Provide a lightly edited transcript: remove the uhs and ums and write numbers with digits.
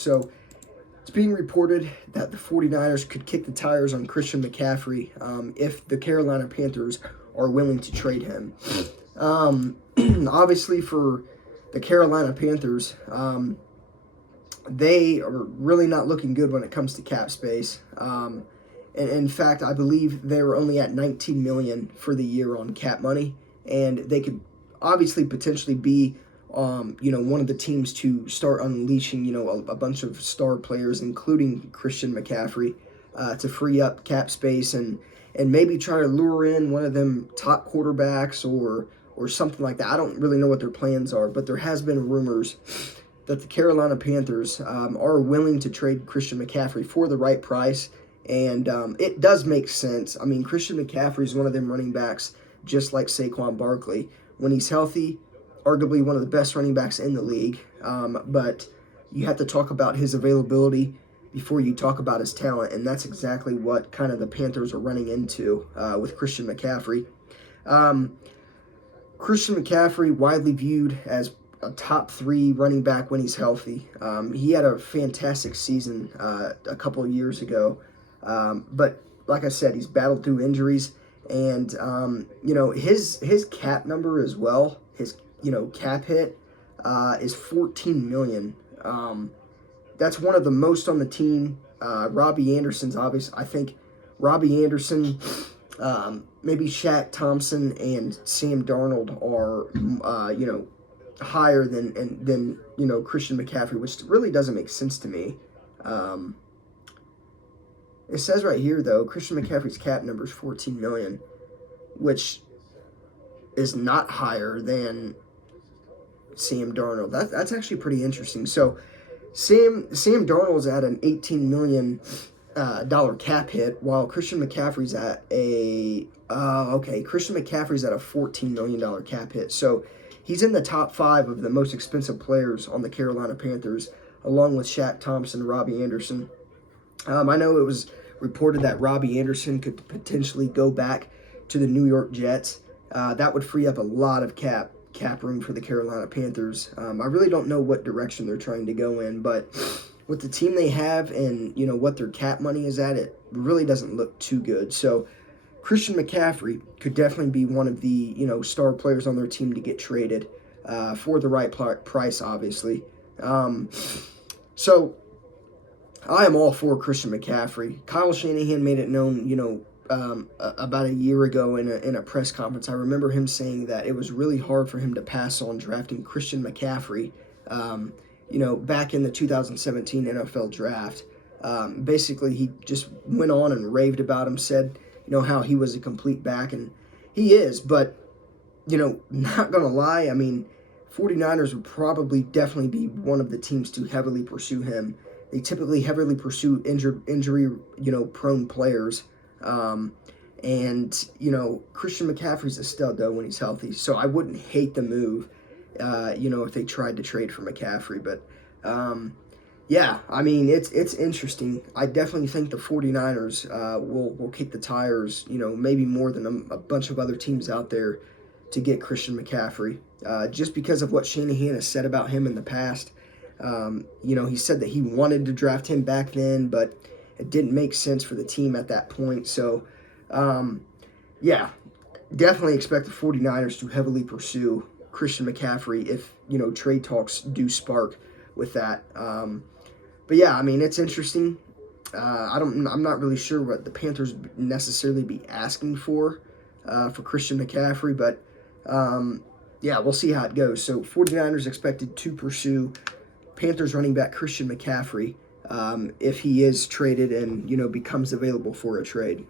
So it's being reported that the 49ers could kick the tires on Christian McCaffrey if the Carolina Panthers are willing to trade him. Obviously, for the Carolina Panthers, they are really not looking good when it comes to cap space. And in fact, I believe they're only at $19 million for the year on cap money, and they could obviously potentially be one of the teams to start unleashing, a bunch of star players, including Christian McCaffrey, to free up cap space and maybe try to lure in one of them top quarterbacks or something like that. I don't really know what their plans are, but there has been rumors that the Carolina Panthers are willing to trade Christian McCaffrey for the right price, and it does make sense. I mean, Christian McCaffrey is one of them running backs, just like Saquon Barkley. When he's healthy, arguably one of the best running backs in the league, but you have to talk about his availability before you talk about his talent, and that's exactly what kind of the Panthers are running into with Christian McCaffrey. Christian McCaffrey, widely viewed as a top 3 running back when he's healthy. He had a fantastic season a couple of years ago, but like I said, he's battled through injuries, and his cap number as well, his cap hit is $14 million. That's one of the most on the team. Robbie Anderson's obvious. I think Robbie Anderson, maybe Shaq Thompson, and Sam Darnold are higher than Christian McCaffrey, which really doesn't make sense to me. It says right here though, Christian McCaffrey's cap number is $14 million, which is not higher than Sam Darnold. That's actually pretty interesting. So Sam Darnold's at an $18 million dollar cap hit, while Christian McCaffrey's at a $14 million cap hit. So he's in the top 5 of the most expensive players on the Carolina Panthers, along with Shaq Thompson and Robbie Anderson. I know it was reported that Robbie Anderson could potentially go back to the New York Jets. That would free up a lot of cap room for the Carolina Panthers. I really don't know what direction they're trying to go in, but with the team they have and what their cap money is at, it really doesn't look too good. So Christian McCaffrey could definitely be one of the star players on their team to get traded for the right price, obviously. So I am all for Christian McCaffrey. Kyle Shanahan made it known, about a year ago in a press conference. I remember him saying that it was really hard for him to pass on drafting Christian McCaffrey, back in the 2017 NFL draft. Basically, he just went on and raved about him, said, how he was a complete back, and he is, but, not going to lie, I mean, 49ers would probably definitely be one of the teams to heavily pursue him. They typically heavily pursue injury, prone players. Christian McCaffrey's a stud, though, when he's healthy, so I wouldn't hate the move, if they tried to trade for McCaffrey, but, I mean, it's interesting. I definitely think the 49ers will kick the tires, maybe more than a bunch of other teams out there to get Christian McCaffrey, just because of what Shanahan has said about him in the past. He said that he wanted to draft him back then, but it didn't make sense for the team at that point. So, definitely expect the 49ers to heavily pursue Christian McCaffrey if, trade talks do spark with that. I mean, it's interesting. I'm not really sure what the Panthers necessarily be asking for Christian McCaffrey, but we'll see how it goes. So 49ers expected to pursue Panthers running back Christian McCaffrey if he is traded and, becomes available for a trade.